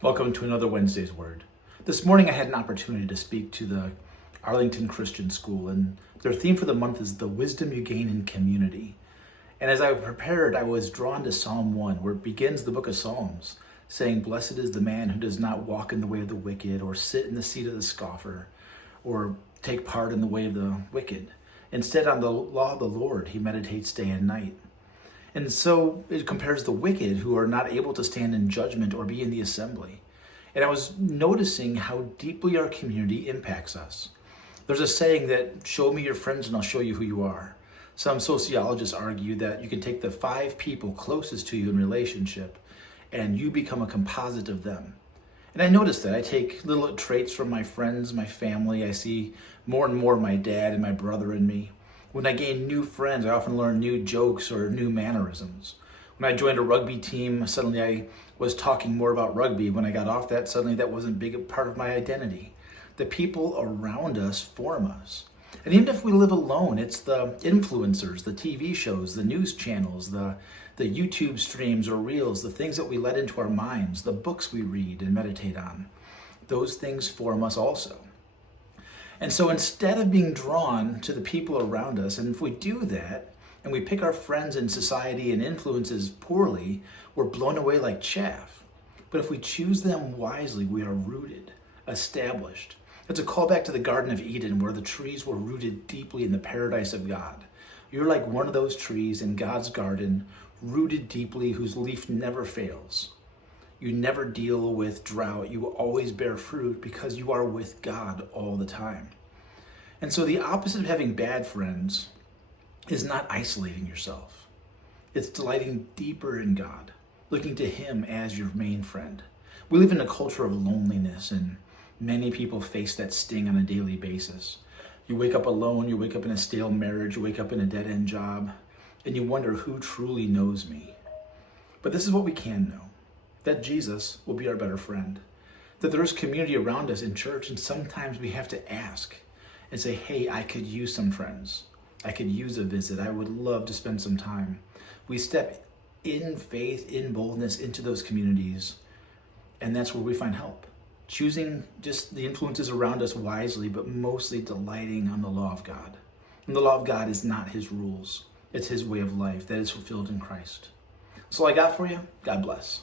Welcome to another Wednesday's Word. This morning I had an opportunity to speak to the Arlington Christian School, and their theme for the month is the wisdom you gain in community. And as I prepared, I was drawn to Psalm 1, where it begins the book of Psalms, saying, "Blessed is the man who does not walk in the way of the wicked, or sit in the seat of the scoffer, or take part in the way of the wicked. Instead, on the law of the Lord he meditates day and night." And so it compares the wicked who are not able to stand in judgment or be in the assembly. And I was noticing how deeply our community impacts us. There's a saying that, show me your friends and I'll show you who you are. Some sociologists argue that you can take the 5 people closest to you in relationship and you become a composite of them. And I noticed that I take little traits from my friends, my family. I see more and more of my dad and my brother in me. When I gain new friends, I often learn new jokes or new mannerisms. When I joined a rugby team, suddenly I was talking more about rugby. When I got off that, suddenly that wasn't a big part of my identity. The people around us form us. And even if we live alone, it's the influencers, the TV shows, the news channels, the YouTube streams or reels, the things that we let into our minds, the books we read and meditate on. Those things form us also. And so instead of being drawn to the people around us, and if we do that, and we pick our friends in society and influences poorly, we're blown away like chaff. But if we choose them wisely, we are rooted, established. It's a callback to the Garden of Eden, where the trees were rooted deeply in the paradise of God. You're like one of those trees in God's garden, rooted deeply, whose leaf never fails. You never deal with drought. You always bear fruit because you are with God all the time. And so the opposite of having bad friends is not isolating yourself. It's delighting deeper in God, looking to Him as your main friend. We live in a culture of loneliness, and many people face that sting on a daily basis. You wake up alone, you wake up in a stale marriage, you wake up in a dead-end job, and you wonder who truly knows me. But this is what we can know, that Jesus will be our better friend, that there is community around us in church, and sometimes we have to ask and say, hey, I could use some friends. I could use a visit. I would love to spend some time. We step in faith, in boldness into those communities, and that's where we find help. Choosing just the influences around us wisely, but mostly delighting on the law of God. And the law of God is not His rules. It's His way of life that is fulfilled in Christ. That's all I got for you. God bless.